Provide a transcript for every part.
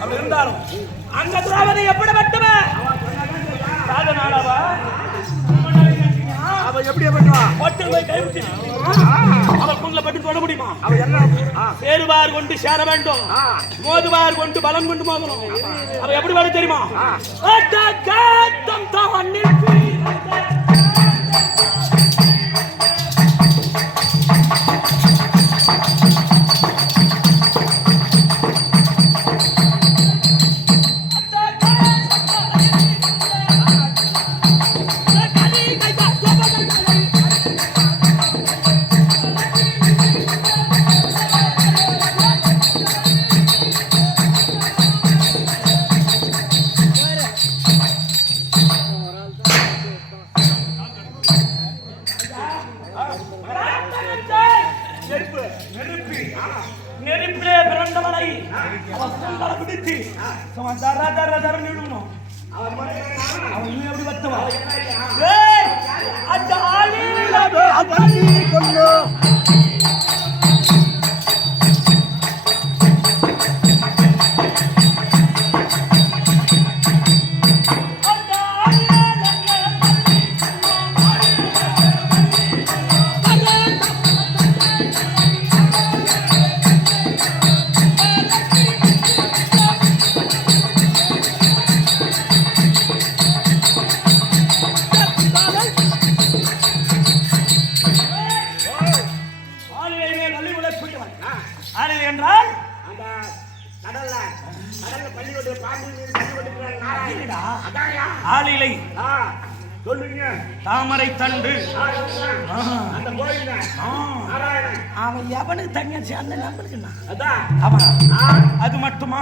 அப்படி இருந்தாலும் அந்த திராவதி எப்படி சாதனாலவா அவ எப்படி பண்ணுவா ஹோட்டல் போய் கைவிட்டு பட்டு தொட முடியுமா? அவ என்ன? சேருவார் கொண்டு சேர வேண்டும். மோதுவார் கொண்டு பலம் கொண்டு மோதணும். அவ எப்படி வரும் தெரியுமா? காத்தம் தான் நெருப்பிலே பிறந்தவனை அவன் சுந்தர பிடித்து அவன் தர தர தரன்னு நிடுணும் அவன் இன்னும் எப்படி வத்தவா அந்த ஆளில் அப்படி கொண்டு ஆளிலை சொல்லுங்க தாமரை தண்டு. அந்த கோயில் அவன் எவனுக்கு தனியா சேர்ந்த அதான். அவன் அது மட்டுமா?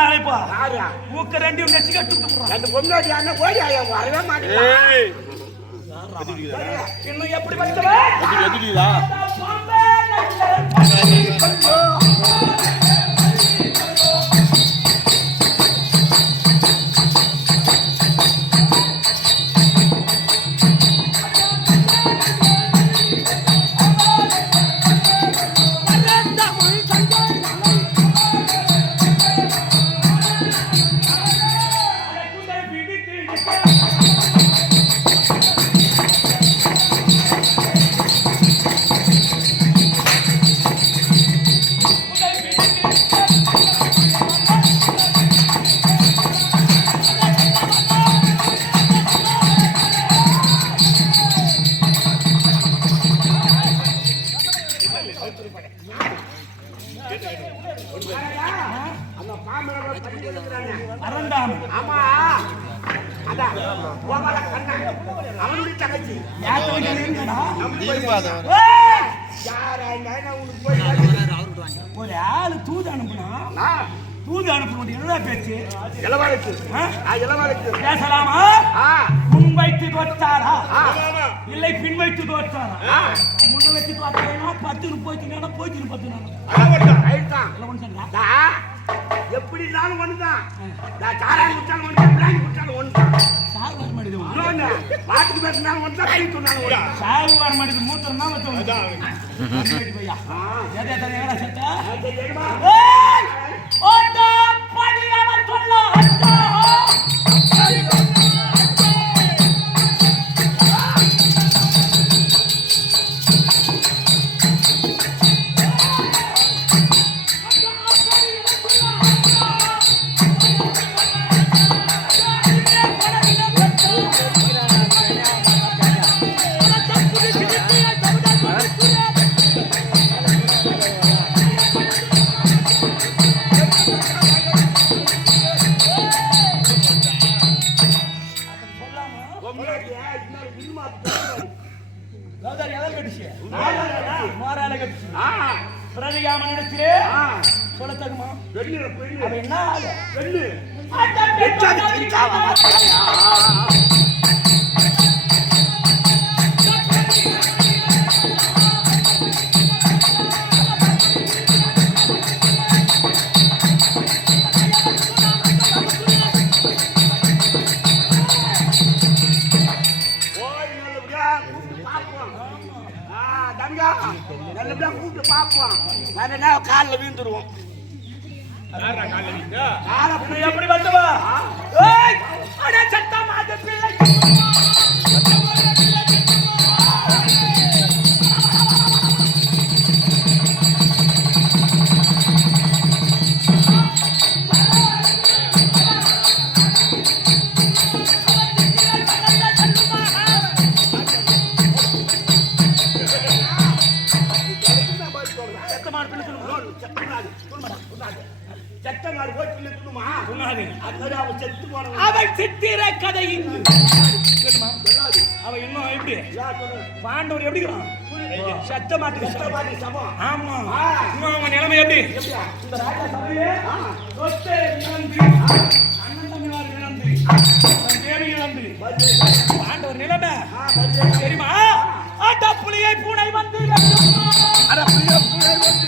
அழைப்பா யாரா? மூக்க ரெண்டையும் நெசி கட்டு ரெண்டு அண்ணன் வரவே மாட்டேன் இன்னும் எப்படி அறந்தாம. ஆமா. அதான் கோபால கண்ணன் அவனுடைய தங்கச்சி. யாரா இருந்தாலும் உனக்கு போய் ஒரு ஆளு தூது அனுப்புனா? நான் தூது அனுப்பணும் என்ன பேச்சு? ஆ? இளவாளுக்கு. பேசலாமா? ஆ. முன் வைத்து தோற்றாரா? இல்லை பின் வைத்து தோற்றாரா? முன்ன வச்சு தோற்றாரா? பத்து போயிட்டு போயிட்டு பத்து நான் எப்படி இருந்தாலும் ஒண்ணுதான். நான் சாராயம் குடிச்சாலும் ஒண்ணுதான் பிராங்கி குடிச்சாலும் ஒண்ணுதான். சாகு வர மாட்டேது இன்னொன்னு பாட்டுக்கு பேசினாலும் ஒண்ணுதான் கை சொன்னாலும் ஒண்ணுதான். சாகு வர மாட்டேது மூத்தம் தான் வச்சோம் பையா. எதை எத்தனை கட்டுச்சு. ஆ. பிரதிகாமனிடத்திலே சொல்ல அவ என்ன? பிடிச்சு எப்படி வந்தவா? அட சத்தம் பிள்ளை அவன் சித்திர கதை இங்கு சொல்லுமா அவ இன்னும் எப்படி. பாண்டவர் எப்படி சத்த சமம். ஆமா. இன்னும் அவங்க நிலைமை எப்படி? பாண்டவர் நிலைமை. தெரியுமா? புலியை பூனை வந்து அட, பிள்ளை, பிள்ளை வந்து.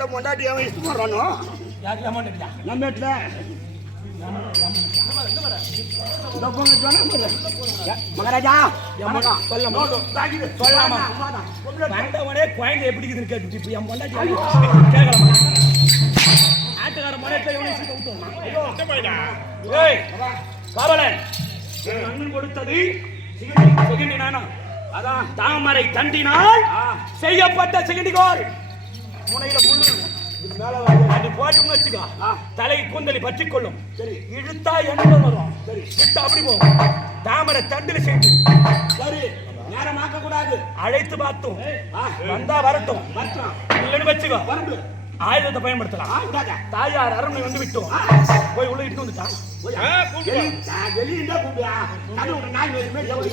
போற பொண்டாட்டி அவன் இஷ்டம் போடுறானோ? நம்ம வீட்டுல. மகாராஜா. சொல்லமா? வந்தவனே குழந்தை எப்படி இருக்குதுன்னு கேட்டுட்டு இப்போ என் பொண்டாட்டி கேட்கலாமா. ஆட்டுக்கார சீக்கிரம் விட்டுருமா ஏய் காவலன் என் அண்ணன் கொடுத்தது சிகிண்டி நாணம் அதான் தாமரை தண்டினால் செய்யப்பட்ட சிகிண்டிகோல் முனையில முள்ளு. இது மேல வருது. அது போட்டு வச்சுக்கோ. தலை கூந்தலி பற்றிக் கொள்ளும் சரி. இழுத்தா என்ன வரும். சரி. விட்டு அப்படி போகும். தாமரை தண்டில் செய்து சரி. நேரமாக்க கூடாது அழைத்து பார்த்தோம். வந்தா வரட்டும். வரட்டும். இல்லைன்னு வச்சுக்கோ. வரம்பு. ஆயுதத்தை பயன்படுத்தலாம். தாயார் அரண்மனை வந்து விட்டோம். போய் உள்ள இட்டு வந்துட்டான். போய் வெளிய- நான் வெளிய இருந்தா கூப்பிடுயா. கதவு நாய் வெளிய போய் ஜவுளி.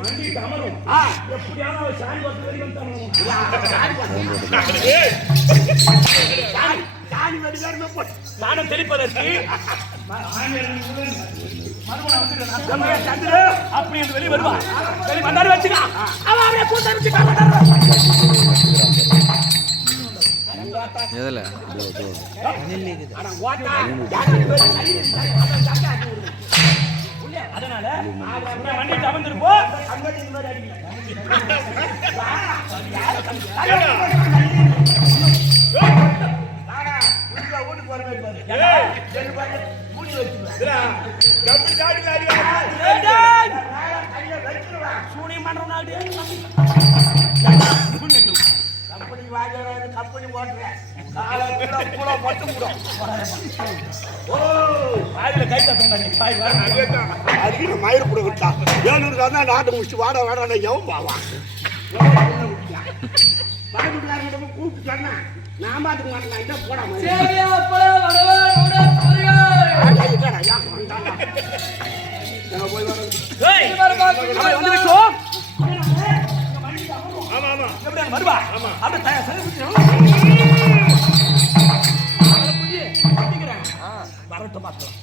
மண்டிட்டு அமரும் ஆ, எப்படியாவது அவன் சாணி வந்து வெளியே வந்துட்டான் சாணி போட்டு. சாணி, சாணி வெளிய இருந்து போட்டு. நானும் தெளிப்பதற்கு அப்படி வெளியே வருவா. சரி வந்தாலும் வச்சுக்கா அவன் அவனை கூந்தரிச்சு எதில் அட அதனால அவன் வண்டிட்டு அமர்ந்திருப்போ கண்மணி ஓட்டுறேன். காலை மட்டும் போடும். ஓ, வாயில கை அதுக்கு மயிறு புட விட்டா. ஏழுநூறு வந்தா நாட்டு முடிச்சு வாடா வாடா எவன் பாவான் பக்கத்துக்காரங்கிட்ட கூப்பிட்டு சொன்னேன் நான் பார்த்துக்க மாட்டேன் நான் இதான் போடாம எப்படி அங்க வருவா. அப்படியே தயார் சரி வரட்டும் பார்க்கலாம்.